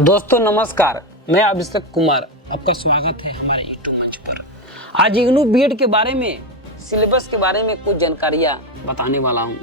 दोस्तों नमस्कार, मैं अभिषेक कुमार, आपका स्वागत है हमारे यूट्यूब मंच पर। आज इग्नू बीएड के बारे में, सिलेबस के बारे में कुछ जानकारियां बताने वाला हूं।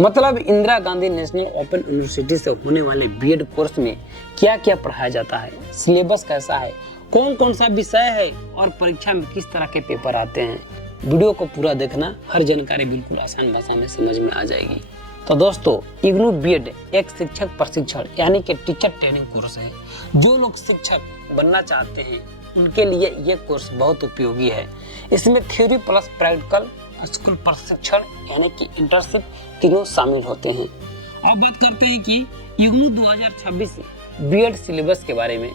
मतलब Indira Gandhi national open university से होने वाले बीएड कोर्स में क्या क्या पढ़ाया जाता है, सिलेबस कैसा है, कौन कौन सा विषय है और परीक्षा में किस तरह के पेपर आते हैं। वीडियो को पूरा देखना, हर जानकारी बिल्कुल आसान भाषा में समझ में आ जाएगी। तो दोस्तों, इग्नू बीएड एक शिक्षक प्रशिक्षण यानी कि टीचर ट्रेनिंग कोर्स है। जो लोग शिक्षक बनना चाहते हैं उनके लिए ये कोर्स बहुत उपयोगी है। इसमें थ्योरी प्लस प्रैक्टिकल, स्कूल प्रशिक्षण यानी कि इंटर्नशिप तीनों शामिल होते हैं। अब बात करते हैं कि इग्नू 2026 बीएड सिलेबस के बारे में।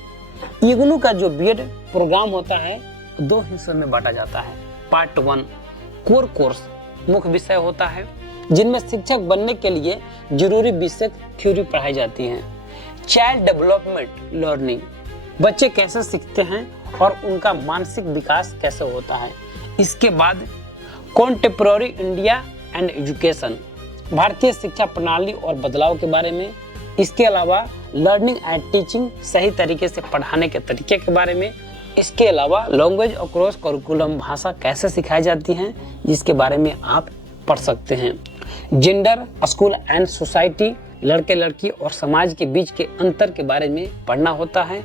इग्नू का जो बीएड प्रोग्राम होता है दो हिस्सों में बांटा जाता है। पार्ट 1 कोर कोर्स मुख्य विषय होता है, जिनमें शिक्षक बनने के लिए जरूरी विषय थ्योरी पढ़ाई जाती है। चाइल्ड डेवलपमेंट लर्निंग, बच्चे कैसे सीखते हैं और उनका मानसिक विकास कैसे होता है। इसके बाद कॉन्टेम्पोररी इंडिया एंड एजुकेशन, भारतीय शिक्षा प्रणाली और बदलाव के बारे में। इसके अलावा लर्निंग एंड टीचिंग, सही तरीके से पढ़ाने के तरीके के बारे में। इसके अलावा लैंग्वेज अक्रॉस करिकुलम, भाषा कैसे सिखाई जाती है, जिसके बारे में आप पढ़ सकते हैं। जेंडर, स्कूल एंड सोसाइटी, लड़के लड़की और समाज के बीच के अंतर के बारे में पढ़ना होता है।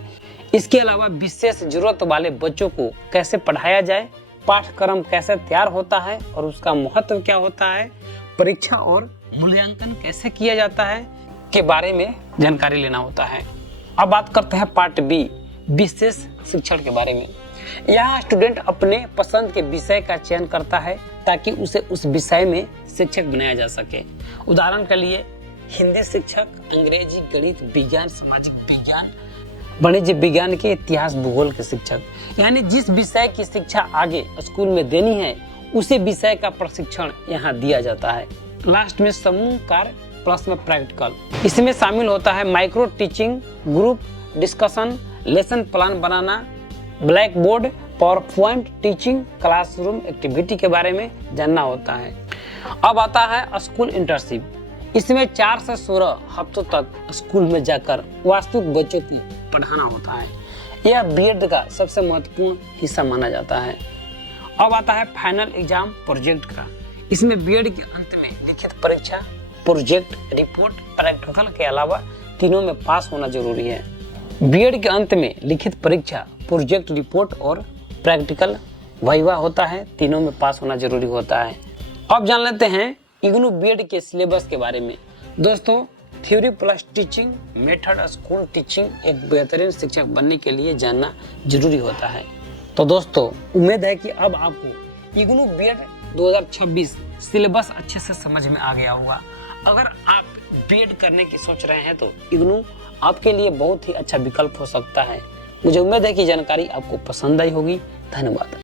इसके अलावा विशेष जरूरत वाले बच्चों को कैसे पढ़ाया जाए, पाठ्यक्रम कैसे तैयार होता है और उसका महत्व क्या होता है, परीक्षा और मूल्यांकन कैसे किया जाता है के बारे में जानकारी लेना होता है। अब बात करते हैं पार्ट बी, विशेष शिक्षण के बारे में। यहाँ स्टूडेंट अपने पसंद के विषय का चयन करता है ताकि उसे उस विषय में शिक्षक बनाया जा सके। उदाहरण के लिए हिंदी शिक्षक, अंग्रेजी, गणित, विज्ञान, सामाजिक विज्ञान, वाणिज्य विज्ञान के, इतिहास, भूगोल के शिक्षक। यानी जिस विषय की शिक्षा आगे स्कूल में देनी है उसी विषय का प्रशिक्षण यहाँ दिया जाता है। लास्ट में समूह कार्य प्लस में प्रैक्टिकल, इसमें शामिल होता है micro teaching, group discussion, lesson plan बनाना, blackboard, PowerPoint teaching, classroom activity के बारे में जानना होता है। अब आता है स्कूल इंटर्नशिप। इसमें 4 से 16 हफ्तों तक स्कूल में जाकर वास्तविक बच्चों को पढ़ाना होता है। यह बीएड का सबसे महत्वपूर्ण हिस्सा माना जाता है। अब आता है फाइनल एग्जाम प्रोजेक्ट का। इसमें बीएड के अंत में लिखित परीक्षा, प्रोजेक्ट, रिपोर्ट, प्रैक्टिकल के अलावा तीनों में पास होना जरूरी है। बीएड के अंत में लिखित परीक्षा, प्रोजेक्ट, रिपोर्ट और प्रैक्टिकल वाइवा होता है, तीनों में पास होना जरूरी होता है। अब जान लेते हैं इग्नू बीएड के सिलेबस के बारे में। दोस्तों, theory plus teaching method, school teaching एक बेहतरीन शिक्षक बनने के लिए जानना जरूरी होता है। तो दोस्तों, उम्मीद है कि अब आपको इग्नू बीएड 2026 सिलेबस अच्छे से समझ में आ गया होगा। अगर आप बीएड करने की सोच रहे हैं तो इग्नू आपके लिए बहुत ही अच्छा विकल्प हो सकता है। मुझे उम्मीद है कि जानकारी आपको पसंद आई होगी। धन्यवाद।